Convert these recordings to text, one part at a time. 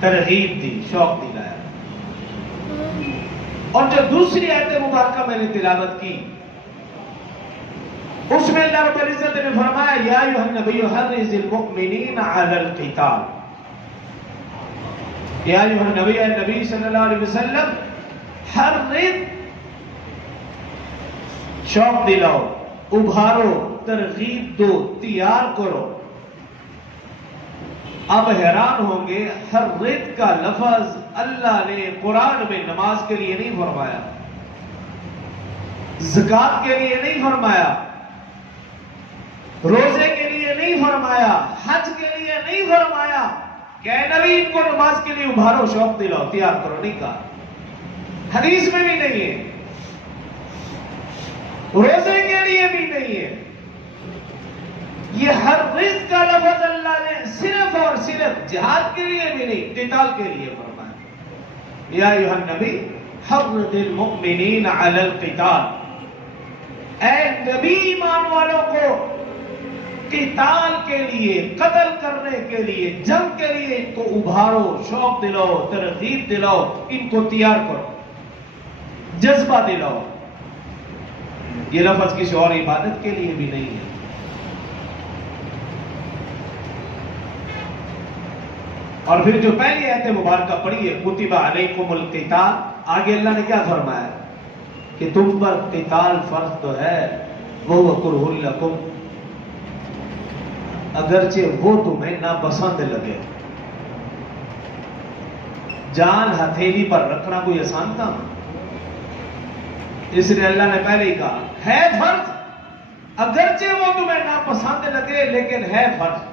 ترغیب دی، شوق دلایا۔ اور جو دوسری آیت مبارکہ میں نے تلاوت کی، اس میں اللہ رب العزت نے فرمایا یا ایھا النبی حرض المؤمنین علی القتال، یا ایھا النبی، اے نبی صلی اللہ علیہ وسلم، حرض، شوق دلاؤ، ابھارو، ترغیب دو، تیار کرو۔ آپ حیران ہوں گے، حرض کا لفظ اللہ نے قرآن میں نماز کے لیے نہیں فرمایا، زکوٰۃ کے لیے نہیں فرمایا، روزے کے لیے نہیں فرمایا، حج کے لیے نہیں فرمایا کہ اے نبی ان کو نماز کے لیے ابھارو، شوق دلاؤ، تیار کرو، نہیں کہا۔ حدیث میں بھی نہیں ہے، روزے کے لیے بھی نہیں ہے۔ یہ ہر رزق کا لفظ اللہ نے صرف اور صرف جہاد کے لیے بھی نہیں، قتال کے لیے فرمایا یا ایھا النبی حرض المؤمنین علی القتال، اے نبی ایمان والوں کو قتال کے لیے، قتل کرنے کے لیے، جنگ کے لیے ان کو ابھارو، شوق دلاؤ، ترغیب دلاؤ، ان کو تیار کرو، جذبہ دلاؤ۔ یہ لفظ کسی اور عبادت کے لیے بھی نہیں ہے۔ اور پھر جو پہلی آیت مبارکہ پڑھی ہے کتب علیکم القتال، آگے اللہ نے کیا فرمایا کہ تم پر قتال فرض تو ہے، وَهُوَ كُرْهٌ لَكُمْ، اگرچہ وہ تمہیں ناپسند لگے۔ جان ہتھیلی پر رکھنا کوئی آسان کام، اس لیے اللہ نے پہلے ہی کہا ہے فرض، اگرچہ وہ تمہیں ناپسند لگے لیکن ہے فرض۔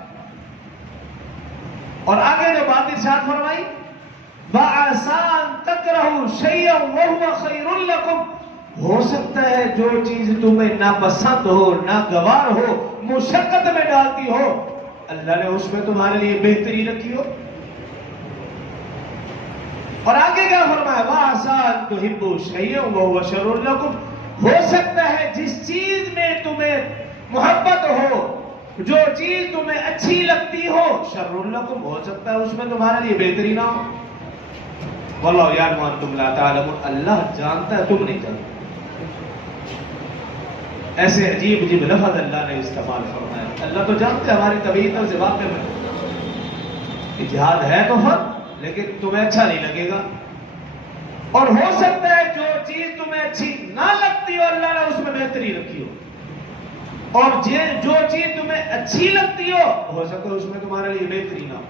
اور آگے جو بات ارشاد فرمائی وَعَسَىٰ أَن تَكْرَهُوا شَيْئًا وَهُوَ خَيْرٌ لَكُمْ، ہو سکتا ہے جو چیز تمہیں ناپسند ہو، ناگوار ہو، مشقت میں ڈالتی ہو، اللہ نے اس میں تمہارے لیے بہتری رکھی ہو۔ اور آگے کیا فرمایا وَعَسَىٰ أَن تُحِبُّوا شَيْئًا وَهُوَ شَرٌّ لَكُمْ، ہو سکتا ہے جس چیز میں تمہیں محبت ہو، جو چیز تمہیں اچھی لگتی ہو، شر لکم، ہو سکتا ہے اس میں تمہارے لیے بہتری نہ ہو۔ واللہ یعلم وانتم لا تعلمون، اللہ جانتا ہے تم نہیں جانتے۔ ایسے عجیب عجیب لفظ اللہ نے استعمال فرمایا۔ اللہ تو جانتے ہیں ہماری طبیعت اور واقع میں کہ جہاد ہے تو فرض لیکن تمہیں اچھا نہیں لگے گا، اور ہو سکتا ہے جو چیز تمہیں اچھی نہ لگتی ہو اللہ نے اس میں بہتری رکھی ہو، اور جو چیز تمہیں اچھی لگتی ہو سکتا ہے اس میں تمہارے لیے بہتری نہ ہو۔